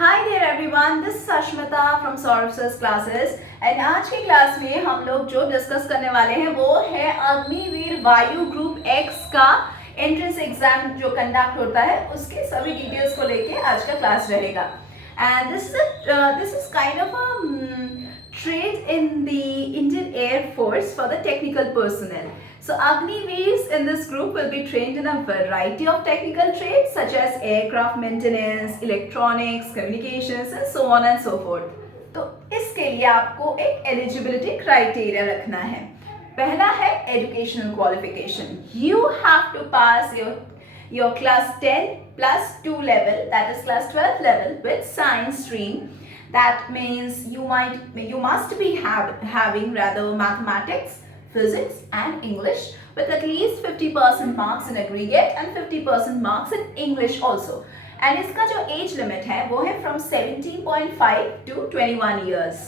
Hi there everyone, this is Ashmita from Saurabh's classes and आज की क्लास में हम लोग जो डिस्कस करने वाले हैं वो है अग्निवीर वायु ग्रुप एक्स का एंट्रेंस एग्जाम जो कंडक्ट होता है उसके सभी डिटेल्स को लेके आज का क्लास रहेगा। And this is kind of a trade in the Indian Air Force for the technical personnel. So Agniveers in this group will be trained in a variety of technical trades such as aircraft maintenance, electronics, communications and so on and so forth. तो इसके लिए आपको एक eligibility criteria रखना है। पहला है educational qualification. You have to pass your class 10 plus 2 level, that is class 12 level with science stream. That means you must be having rather mathematics, physics and English with at least 50% marks in aggregate and 50% marks in English also. And इसका जो age limit है वो है from 17.5 to 21 years.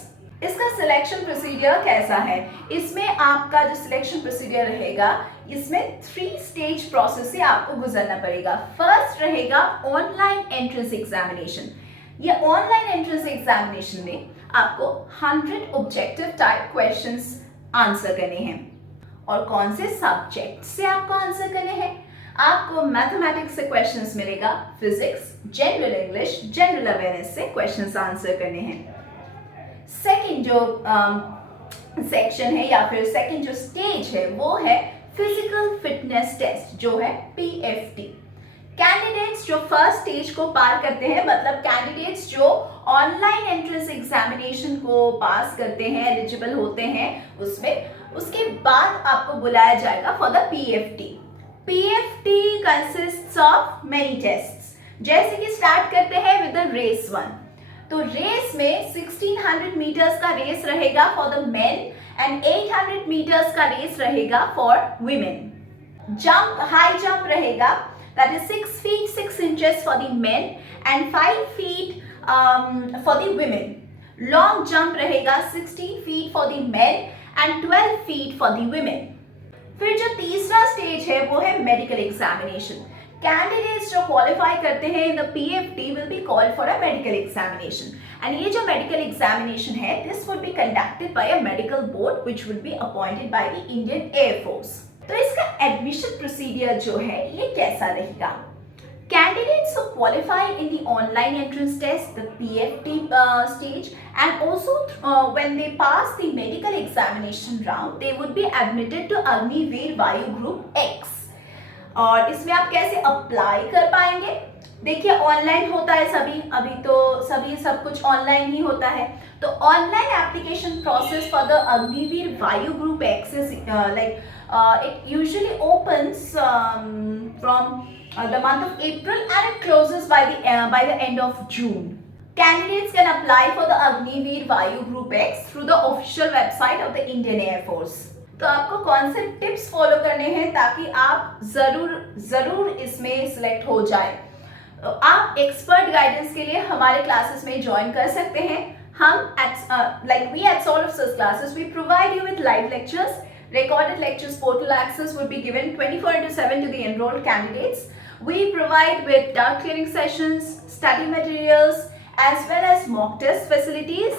इसका selection procedure कैसा है? इसमें आपका जो सिलेक्शन प्रोसीजर रहेगा इसमें 3 स्टेज प्रोसेस से आपको गुजरना पड़ेगा। फर्स्ट रहेगा ऑनलाइन एंट्रेंस एग्जामिनेशन। ये ऑनलाइन एंट्रेंस एग्जामिनेशन में आपको 100 ऑब्जेक्टिव टाइप क्वेश्चंस आंसर करने हैं। और कौन से सब्जेक्ट से आपको आंसर करने हैं? आपको मैथमेटिक्स से क्वेश्चंस मिलेगा, physics, general English, general awareness से क्वेश्चंस आंसर करने हैं। सेकंड जो सेक्शन है या फिर सेकंड जो स्टेज है वो है फिजिकल फिटनेस टेस्ट जो है PFT। कैंडिडेट्स जो फर्स्ट स्टेज को पार करते हैं, मतलब कैंडिडेट्स जो ऑनलाइन एंट्रेंस एग्जामिनेशन को पास करते हैं, एलिजिबल होते हैं उसमें, उसके बाद आपको बुलाया जाएगा for the PFT। PFT consists of many tests. जैसे कि स्टार्ट करते हैं विद द रेस 1। तो रेस में 1600 मीटर्स का रेस रहेगा for the men and 800 meters का रेस रहेगा for women. Jump, high jump रहेगा, that is 6 feet 6 inches for the men and 5 feet for the women. Long jump रहेगा 16 feet for the men and 12 feet for the women. फिर जो तीसरा स्टेज है वो है मेडिकल एग्जामिनेशन। कैंडिडेट्स जो क्वालिफाई करते हैं in the PFT will be called for a medical examination. And ये जो मेडिकल एग्जामिनेशन है this would be conducted by a medical board which would be appointed by the Indian Air Force. तो इसका admission procedure जो है ये कैसा रहेगा? Candidates who qualify in the online entrance test, the PFT stage, and also when they pass the medical examination round, they would be admitted to Agniveer Vayu Group X. और इसमें आप कैसे अप्लाई कर पाएंगे? देखिए ऑनलाइन होता है अभी तो सब कुछ ऑनलाइन ही होता है। तो online application process for the Agniveer Vayu group X is it usually opens from the month of April and it closes by the end of June. Candidates can apply for the Agniveer Vayu Group X through the official website of the Indian Air Force. तो आपको कौन से tips follow करने हैं ताकि आप जरूर इसमें सिलेक्ट हो जाए? आप एक्सपर्ट गाइडेंस के लिए हमारे क्लासेस में ज्वाइन कर सकते हैं। हम at Soloph's classes we provide you with live lectures. Recorded lectures portal access would be given 24/7 to the enrolled candidates. We provide with doubt clearing sessions, study materials as well as mock test facilities.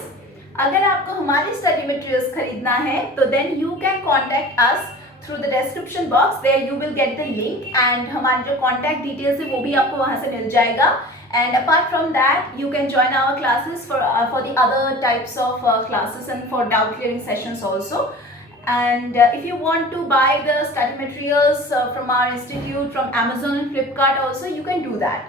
अगर आपको हमारी study materials खरीदना है तो then you can contact us through the description box. There you will get the link and हमारे जो contact details है वो भी आपको वहाँ से मिल जाएगा. And apart from that, you can join our classes for the other types of classes and for doubt clearing sessions also. And if you want to buy the study materials from our institute, from Amazon and Flipkart also, you can do that.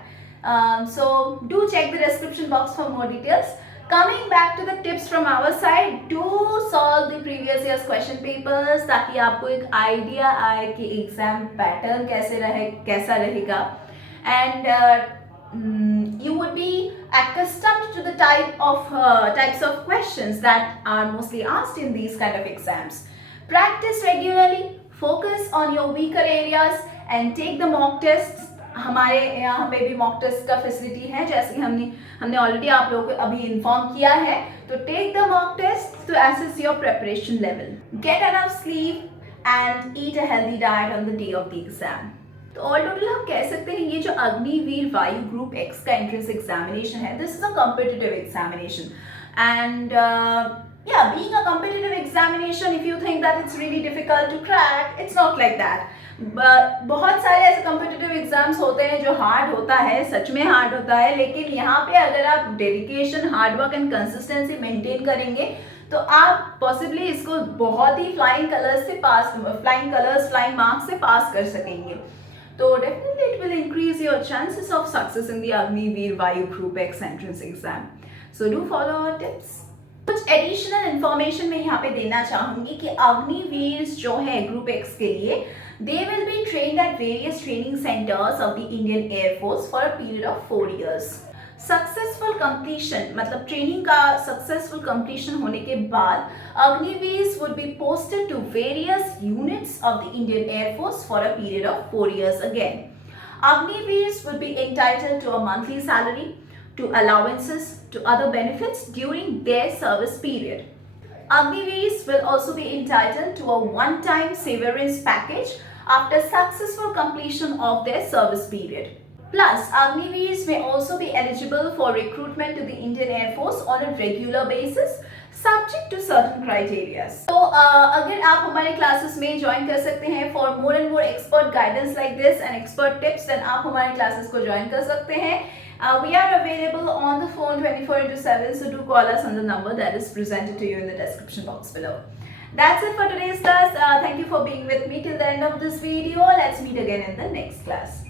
So do check the description box for more details. Coming back to the tips from our side, do solve the previous year's question papers ताकि आपको एक idea आए कि exam pattern कैसा रहेगा and you would be accustomed to the types of questions that are mostly asked in these kind of exams. Practice regularly, focus on your weaker areas and take the mock tests. हमारे यहाँ पे भी mock test का फैसिलिटी है, जैसे कि हमने ऑलरेडी आप लोगों को अभी इन्फॉर्म किया है। तो take the mock test to assess your preparation level, get enough sleep and eat a healthy diet on the day of the exam. तो ऑल टोटल हम कह सकते हैं ये जो अग्निवीर वायु ग्रुप एक्स का एंट्रेंस एग्जामिनेशन है, this is a competitive examination and yeah, being a competitive examination, if you think that it's really difficult to crack, it's not like that. बहुत सारे ऐसे कॉम्पिटिटिव एग्जाम्स होते हैं जो हार्ड होता है, सच में हार्ड होता है, लेकिन यहाँ पे अगर आप dedication, hard work and consistency maintain करेंगे तो आप पॉसिबली इसको बहुत ही फ्लाइंग मार्क्स से पास कर सकेंगे. तो definitely it will increase your chances of success in the Agniveer Vayu group X entrance exam. So do follow our tips. कुछ एडिशनल इंफॉर्मेशन मैं यहाँ पे देना चाहूंगी कि अग्निवीर जो है ग्रुप एक्स के लिए, they will be trained at various training centres of the Indian air force for a period of 4 years. Successful completion मतलब ट्रेनिंग का सक्सेसफुल कंप्लीशन होने के बाद Agniveer would be posted to various units of the Indian air force for a period of 4 years again. Agniveers would be entitled to a monthly salary, to allowances, to other benefits during their service period. Agniveers will also be entitled to a one-time severance package after successful completion of their service period. Plus, Agniveers may also be eligible for recruitment to the Indian Air Force on a regular basis, subject to certain criteria. तो अगर आप हमारे क्लासेस में ज्वाइन कर सकते हैं for more and more expert guidance like this and expert tips, then आप हमारे क्लासेस को ज्वाइन कर सकते हैं. We are available on the phone 24/7, so do call us on the number that is presented to you in the description box below. That's it for today's class. Thank you for being with me till the end of this video. Let's meet again in the next class.